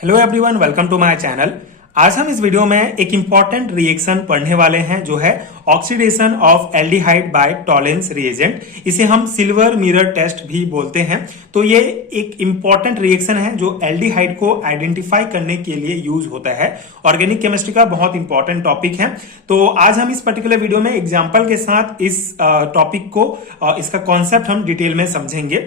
Hello everyone, welcome to my channel. आज हम इस वीडियो में एक इंपॉर्टेंट रिएक्शन पढ़ने वाले हैं जो है oxidation of aldehyde by Tollens reagent. इसे हम सिल्वर मिरर टेस्ट भी बोलते हैं। तो ये एक इंपॉर्टेंट रिएक्शन है जो एल्डिहाइड को आइडेंटिफाई करने के लिए यूज होता है। ऑर्गेनिक केमिस्ट्री का बहुत इंपॉर्टेंट टॉपिक है। तो आज हम इस पर्टिकुलर वीडियो में एग्जाम्पल के साथ इस टॉपिक को इसका कॉन्सेप्ट हम डिटेल में समझेंगे।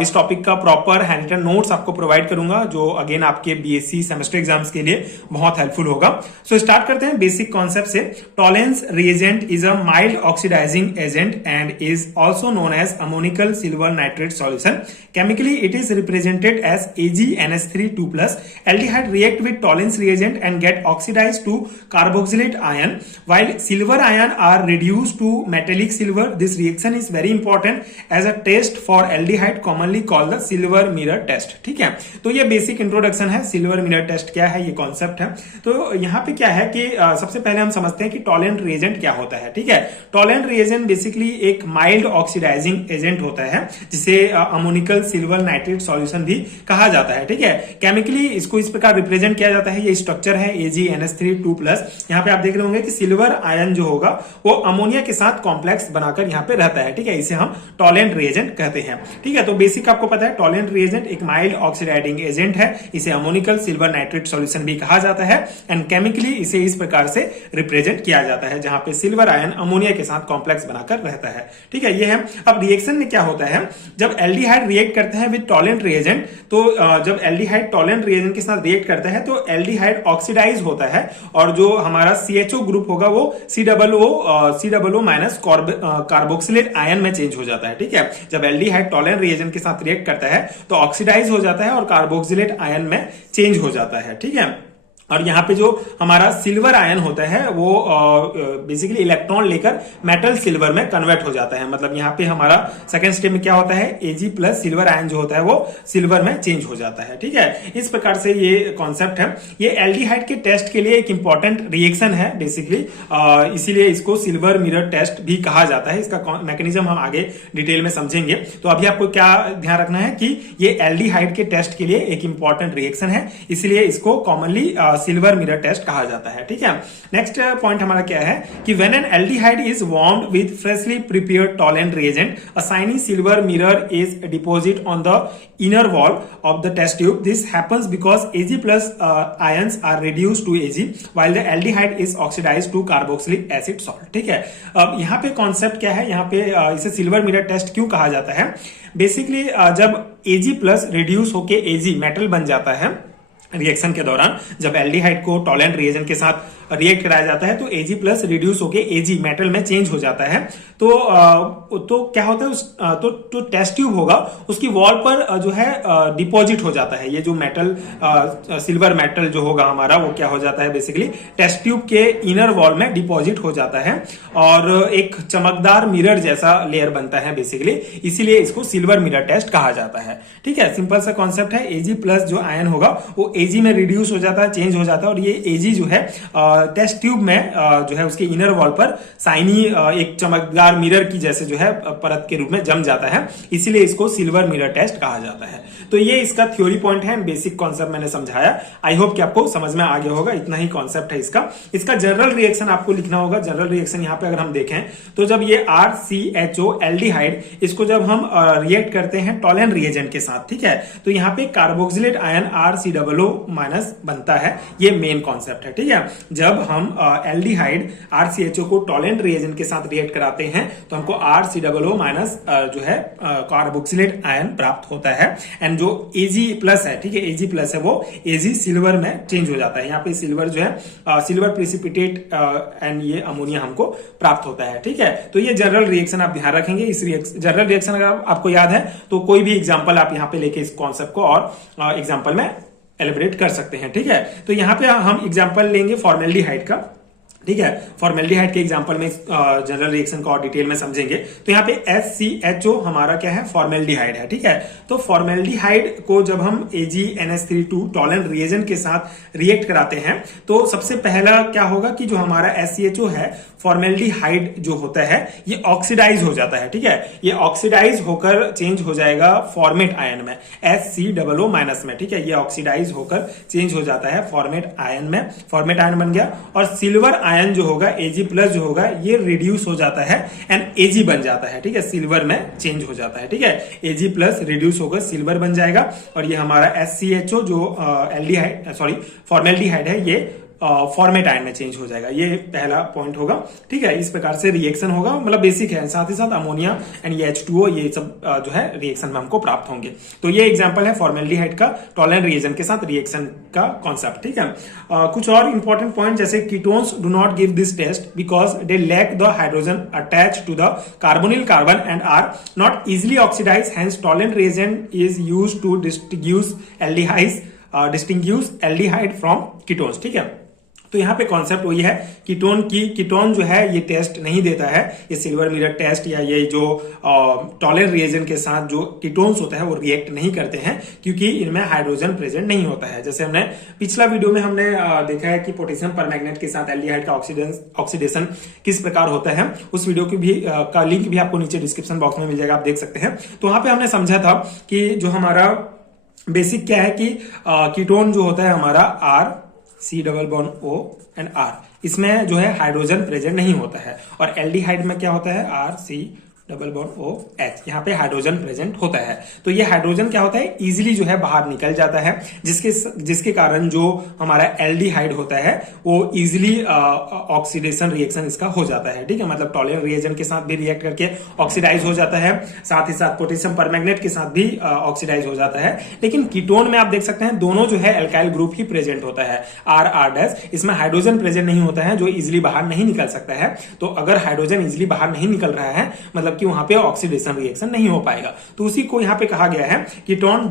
इस टॉपिक का प्रॉपर हैंडरिटन नोट्स आपको प्रोवाइड करूंगा जो अगेन आपके बीएससी सेमेस्टर एग्जाम्स के लिए बहुत हेल्पफुल होगा। सो स्टार्ट करते हैं बेसिक कॉन्सेप्ट से। Tollens reagent is a mild oxidising agent and is also known as ammoniacal silver nitrate solution. Chemically, it is represented as AgNH3 2+. Aldehyde react with Tollens reagent and get oxidized to carboxylate ion. While silver ion are reduced to metallic silver, this reaction is very important as a test for aldehyde, commonly called the silver mirror test. ठीक है, तो ये basic introduction है। Silver mirror test क्या है, ये concept है। तो यहाँ पे क्या है कि सबसे पहले हम समझते हैं कि टॉलेंट रिएजेंट क्या होता है। ठीक है, टॉलेंट रिएजेंट बेसिकली एक माइल्ड ऑक्सीडाइजिंग एजेंट होता है जिसे अमोनिकल सिल्वर नाइट्रेट सॉल्यूशन भी कहा जाता है। ठीक है, केमिकली इसको इस प्रकार रिप्रेजेंट किया जाता है। ये स्ट्रक्चर है AgNH3 2+। यहाँ पे आप देख रहे होंगे कि सिल्वर आयन जो होगा वो अमोनिया के साथ कॉम्प्लेक्स बनाकर यहाँ पे रहता है। ठीक है, इसे हम टॉलेंट रिएजेंट कहते हैं। ठीक है, तो बेसिक आपको पता है टॉलेंट रिएजेंट एक माइल्ड ऑक्सीडाइजिंग एजेंट है। इसे अमोनिकल सिल्वर नाइट्रेट सॉल्यूशन भी कहा जाता है एंड केमिकली इसे इस प्रकार से रिप्रेजेंट किया जाता है जहां पे सिल्वर आयन अमोनिया के साथ कॉम्प्लेक्स बनाकर रहता है। ठीक है, ये है। अब रिएक्शन में क्या होता है, जब एल्डिहाइड रिएक्ट करते हैं विद टॉलेंट रिएजेंट, तो जब एल्डिहाइड टॉलेंट रिएजेंट के साथ रिएक्ट करता है तो एल्डिहाइड ऑक्सीडाइज होता है और जो हमारा CHO ग्रुप होगा वो COO माइनस कार्बोक्सिलेट आयन में चेंज हो जाता है। ठीक है, जब एल्डिहाइड टॉलेंट रिएजेंट के साथ रिएक्ट करता है तो ऑक्सीडाइज हो जाता है और कार्बोक्सिलेट आयन में चेंज हो जाता है। ठीक है, और यहाँ पे जो हमारा सिल्वर आयन होता है वो बेसिकली इलेक्ट्रॉन लेकर मेटल सिल्वर में कन्वर्ट हो जाता है। मतलब यहाँ पे हमारा सेकेंड स्टेप में क्या होता है, Ag प्लस सिल्वर आयन जो होता है वो सिल्वर में चेंज हो जाता है। ठीक है, इस प्रकार से ये कॉन्सेप्ट है। ये एल्डिहाइड के टेस्ट के लिए एक इंपॉर्टेंट रिएक्शन है बेसिकली, इसीलिए इसको सिल्वर मिरर टेस्ट भी कहा जाता है। इसका मैकेनिज्म हम आगे डिटेल में समझेंगे। तो अभी आपको क्या ध्यान रखना है कि ये एल्डिहाइड के टेस्ट के लिए एक इंपॉर्टेंट रिएक्शन है, इसलिए इसको कॉमनली सिल्वर मिरर टेस्ट कहा जाता है। ठीक है, नेक्स्ट पॉइंट हमारा क्या है कि when an aldehyde is warmed with freshly prepared Tollens reagent, a shiny silver mirror is deposit on the inner wall of the test tube. This happens because Ag plus ions are reduced to Ag while the aldehyde is oxidised to carboxylic acid salt. ठीक है, अब यहाँ पे concept क्या है, यहाँ पे इसे सिल्वर मिरर टेस्ट क्यों कहा जाता है। बेसिकली जब Ag प्लस रिड्यूस होके Ag मेटल बन जाता है रिएक्शन के दौरान, जब एल्डिहाइड को टॉलेंट रिएजेंट के साथ रिएक्ट कराया जाता है तो Ag प्लस रिड्यूस होके Ag मेटल में चेंज हो जाता है। तो क्या होता है, तो टेस्ट ट्यूब होगा उसकी वॉल पर जो है डिपॉजिट हो जाता है। ये जो मेटल सिल्वर मेटल जो होगा हमारा वो क्या हो जाता है, बेसिकली टेस्ट ट्यूब के इनर वॉल में डिपॉजिट हो जाता है और एक चमकदार मिरर जैसा लेयर बनता है बेसिकली, इसीलिए इसको सिल्वर मिरर टेस्ट कहा जाता है। ठीक है, सिंपल सा कॉन्सेप्ट है। Ag प्लस जो आयन होगा वो Ag में रिड्यूस हो जाता है, चेंज हो जाता है और ये Ag जो है टेस्ट ट्यूब में जो है उसके इनर वॉल पर साइनी एक चमकदार मिरर की जैसे जो है परत के रूप में जम जाता है, इसीलिए इसको सिल्वर मिरर टेस्ट कहा जाता है। तो ये इसका थ्योरी पॉइंट है, बेसिक कॉन्सेप्ट मैंने समझाया। आई होप कि आपको समझ में आ गया होगा, इतना ही कॉन्सेप्ट है इसका। इसका जनरल रिएक्शन आपको लिखना होगा। जनरल रिएक्शन यहाँ पे अगर हम देखें तो जब ये RCHO एल्डिहाइड इसको जब हम रिएक्ट करते हैं टॉलेंट रिएजेंट के साथ, ठीक है, तो यहाँ पे कार्बोक्सिलेट आयन RCOO माइनस बनता है। ये मेन कॉन्सेप्ट है। ठीक है, जब हम एल्डिहाइड RCHO को टॉलेंट रिएजेंट के साथ रिएक्ट कराते हैं तो हमको RCOO माइनस जो है कार्बोक्सिलेट आयन प्राप्त होता है एंड जो Ag प्लस है, ठीक है, Ag प्लस है वो Ag सिल्वर में चेंज हो जाता है। यहाँ पे सिल्वर जो है सिल्वर प्रेसिपिटेट एंड ये अमोनिया हमको प्राप्त होता है। ठीक है, तो ये जनरल रिएक्शन आप ध्यान रखेंगे। इस जनरल रिएक्शन अगर आपको याद है तो कोई भी एग्जांपल आप यहाँ पे लेके इस कॉन्सेप्ट को और एग्जांपल में एलिब्रेट कर सकते हैं। ठीक है, तो यहाँ पे हम एग्जांपल लेंगे फॉर्मेल्डिहाइड का। ठीक है। फॉर्मेल्डिहाइड के एग्जांपल में जनरल रिएक्शन को और डिटेल में समझेंगे। तो यहाँ पे HCHO हमारा क्या है, फॉर्मेल्डिहाइड है, ठीक है। तो फॉर्मेल्डिहाइड को जब हम AgNH3 टॉलेंट रिएजेंट के साथ रिएक्ट कराते हैं तो सबसे पहला क्या होगा कि जो हमारा HCHO है, फॉर्मेल्डिहाइड जो होता है, ये ऑक्सीडाइज हो जाता है, ठीक है। ये ऑक्सीडाइज होकर चेंज हो जाएगा फॉर्मेट आयन में, HCOO माइनस में, ठीक है। ये ऑक्सीडाइज होकर चेंज हो जाता है फॉर्मेट आयन में, फॉर्मेट आयन बन गया। और सिल्वर आयन जो होगा, Ag+ जो होगा, ये रिड्यूस हो जाता है एंड Ag बन जाता है, ठीक है। सिल्वर में चेंज हो जाता है, ठीक है। Ag+ रिड्यूस होकर सिल्वर बन जाएगा और ये हमारा HCHO जो फॉर्मेल्डिहाइड है, ये फॉर्मेट आयन में चेंज हो जाएगा। ये पहला पॉइंट होगा, ठीक है। इस प्रकार से रिएक्शन होगा, मतलब बेसिक है। साथ ही साथ अमोनिया एंड ये H2O, ये सब जो है रिएक्शन में हमको प्राप्त होंगे। तो ये एग्जांपल है फॉर्मेल्डिहाइड का टॉलेंट रिएजेंट के साथ रिएक्शन का कॉन्सेप्ट, ठीक है। कुछ और इंपॉर्टेंट पॉइंट, जैसे ketones do not give this test because they lack the hydrogen attach to the carbonyl carbon and are not easily oxidise, hence Tollens reagent is used to distinguish aldehyde from ketones, ठीक है। तो यहाँ पे concept वही है, ketone जो है ये टेस्ट नहीं देता है, ये सिल्वर मिरर टेस्ट या ये जो टॉलेंट रिएजेंट के साथ जो कीटोन्स होता है वो रिएक्ट नहीं करते हैं, क्योंकि इनमें हाइड्रोजन प्रेजेंट नहीं होता है। जैसे हमने पिछला वीडियो में हमने देखा है कि पोटेशियम परमैंगनेट के साथ एल्डिहाइड का ऑक्सीडेशन किस प्रकार होता है, उस वीडियो की भी का लिंक भी आपको नीचे डिस्क्रिप्शन बॉक्स में मिल जाएगा, आप देख सकते हैं। तो वहां पे हमने समझा था कि जो हमारा बेसिक क्या है कि कीटोन जो होता है हमारा R≡COO एंड R, इसमें जो है हाइड्रोजन प्रेजेंट नहीं होता है। और एल्डिहाइड में क्या होता है, R≡COOH, यहाँ पे हाइड्रोजन प्रेजेंट होता है। तो ये हाइड्रोजन क्या होता है, इजीली जो है बाहर निकल जाता है, जिसके कारण जो हमारा एल्डिहाइड होता है वो इजीली ऑक्सीडेशन रिएक्शन इसका हो जाता है, ठीक है। मतलब टॉलेंट रिएजेंट के साथ भी रिएक्ट करके ऑक्सीडाइज हो जाता है, साथ ही साथ पोटेशियम परमैंगनेट के साथ भी ऑक्सीडाइज हो जाता है। लेकिन कीटोन में आप देख सकते हैं दोनों जो है एल्काइल ग्रुप ही प्रेजेंट होता है, R, इसमें हाइड्रोजन प्रेजेंट नहीं होता है जो इजिली बाहर नहीं निकल सकता है। तो अगर हाइड्रोजन इजिली बाहर नहीं निकल रहा है, मतलब कि वहां पे ऑक्सीडेशन रिएक्शन नहीं हो पाएगा। तो उसी को यहाँ पे कहा गया है, ketones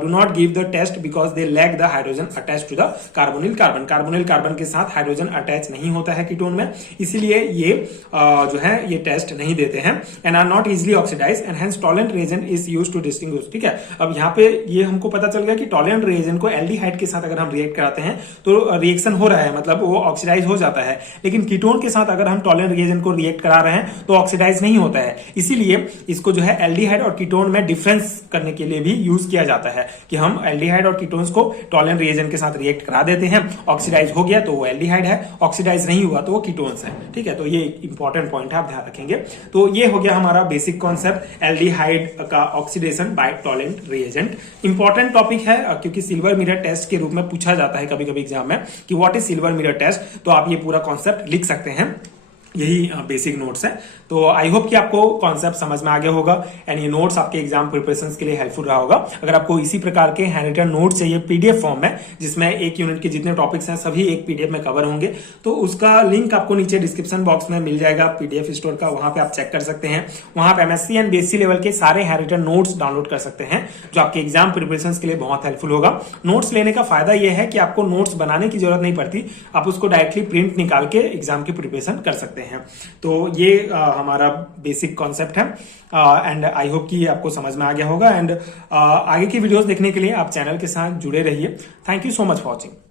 do not give the test because they lack the hydrogen attach to the carbonyl carbon. Carbonyl carbon के साथ हाइड्रोजन अटैच नहीं होता है कीटोन में, इसीलिए ये जो है ये टेस्ट नहीं देते हैं and are not easily oxidise and hence Tollens reagent is used to distinguish, ठीक है। अब यहाँ पे ये हमको पता चल गया कि टॉलेंट रिएजेंट को एल्डिहाइड के साथ अगर हम रिएक्ट कराते हैं तो रिएक्शन हो रहा है, मतलब वो ऑक्सीडाइज हो जाता है। लेकिन कीटोन के साथ अगर हम टॉलेंट रिएजेंट को रिएक्ट करा रहे हैं तो ऑक्सीडाइज नहीं होता है। इसीलिए इसको जो है एल्डिहाइड और कीटोन में डिफरेंस करने के लिए भी यूज किया जाता है कि हम एल्डिहाइड और कीटोन्स को टॉलेंट रिएजेंट के साथ रिएक्ट करा देते हैं, ऑक्सीडाइज हो गया तो वो एल्डिहाइड है, ऑक्सीडाइज नहीं हुआ तो वो कीटोन्स है, ठीक है। तो ये इंपॉर्टेंट पॉइंट है, आप ध्यान रखेंगे। तो ये हो गया हमारा बेसिक कॉन्सेप्ट एल्डिहाइड का oxidation by Tollens reagent. Important topic है क्योंकि सिल्वर मिरर टेस्ट के रूप में पूछा जाता है कभी कभी एग्जाम में कि what is silver mirror test, तो आप ये पूरा कॉन्सेप्ट लिख सकते हैं। यही बेसिक नोट्स है। तो आई होप कि आपको कॉन्सेप्ट समझ में आ गया होगा एंड ये नोट्स आपके एग्जाम प्रिपरेशन के लिए हेल्पफुल रहा होगा। अगर आपको इसी प्रकार के हैंड रिटन नोट्स चाहिए पीडीएफ फॉर्म में, जिसमें एक यूनिट के जितने टॉपिक्स हैं सभी एक पीडीएफ में कवर होंगे, तो उसका लिंक आपको नीचे डिस्क्रिप्शन बॉक्स में मिल जाएगा पीडीएफ स्टोर का, वहां पे आप चेक कर सकते हैं। वहां पे एमएससी एंड बीएससी लेवल के सारे हैंड रिटन नोट्स डाउनलोड कर सकते हैं, जो आपके एग्जाम प्रिपरेशन के लिए बहुत हेल्पफुल होगा। नोट्स लेने का फायदा यह है कि आपको नोट्स बनाने की जरूरत नहीं पड़ती, आप उसको डायरेक्टली प्रिंट निकाल के एग्जाम की प्रिपरेशन कर सकते हैं। तो ये हमारा बेसिक कॉन्सेप्ट है एंड आई होप कि आपको समझ में आ गया होगा एंड आगे की वीडियोस देखने के लिए आप चैनल के साथ जुड़े रहिए। Thank you so much for watching.